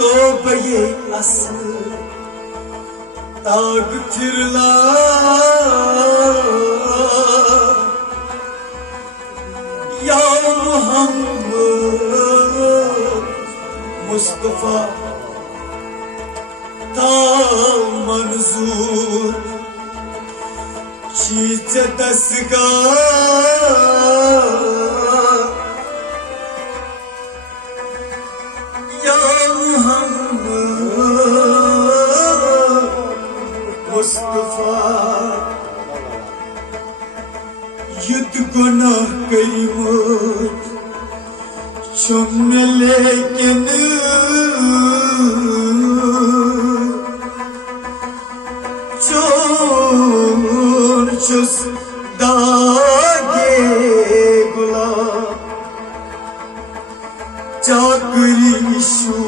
तो बये असल ताग फिरला या मोहम्मद मुस्तफा ता मंजूर चीज दसगा या मोहम्मद मुस्तफा युद्ध गुनाह करीमत चुम लेकिन चोर चुस दागे गुलाम चाकरी शू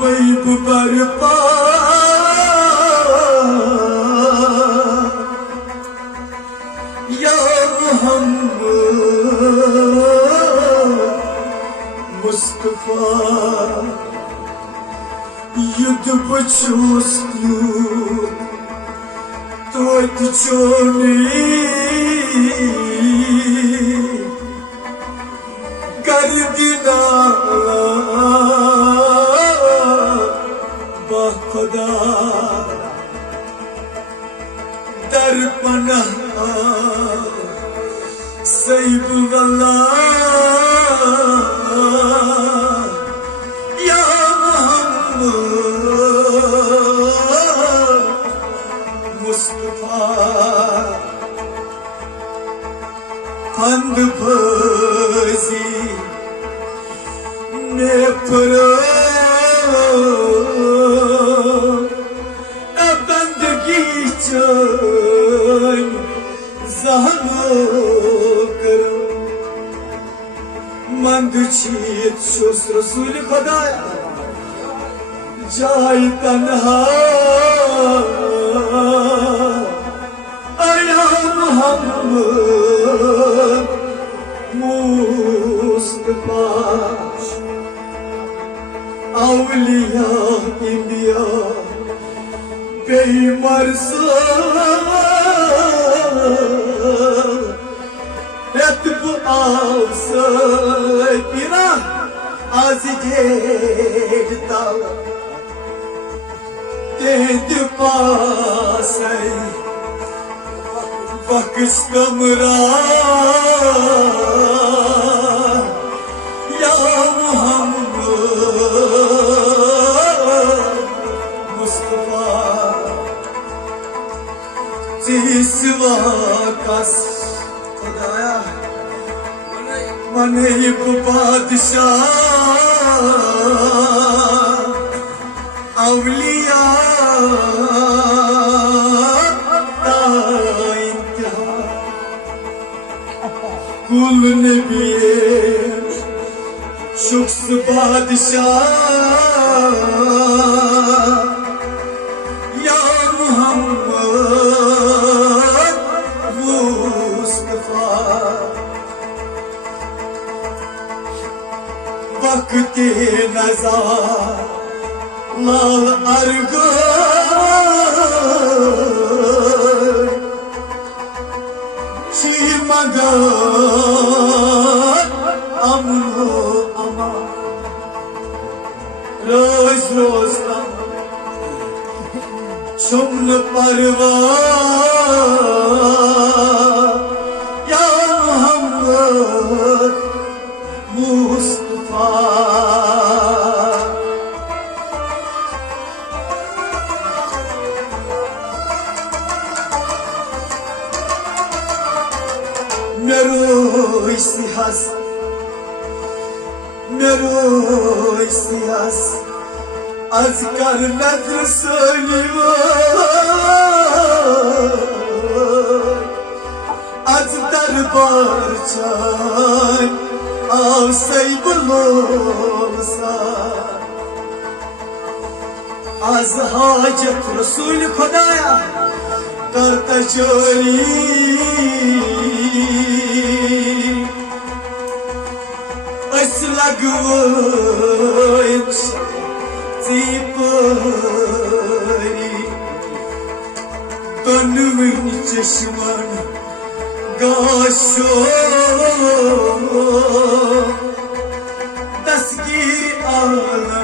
बैब बरपा या मोहम्मद मुस्तफा युद्ध बचोस तो चोनी कर दिना खुदा दर्पण सैब वाला या मोहम्मद मुस्तफा फंद फजी में परो बंदगी चोन जहनो करो मंद चीत शुस रसूल खुदा जाय तन्हा या मोहम्मद मुस्तफा औलिया India बेमरसा etbu alsay bina azigeta dedi pasay bakıştamra ya Muhammed Mustafa cisva kas मनैब बादशाह औलिया इंतहा कुल नबी शुक्स बादशाह या मोहम्मद मुस्तफा वक्त नज़ार लाल अर्गो ची मगर अमनो अमा रोज रोज शुम्न परवार या मोहम्मद मुस्तफा मेरो इतिहास azkar nefr söylüyor az darbar çay avsay bulursa az hacet Resul Khudaya karta chori as lagvoy چشمن گاشو دستگیر عالم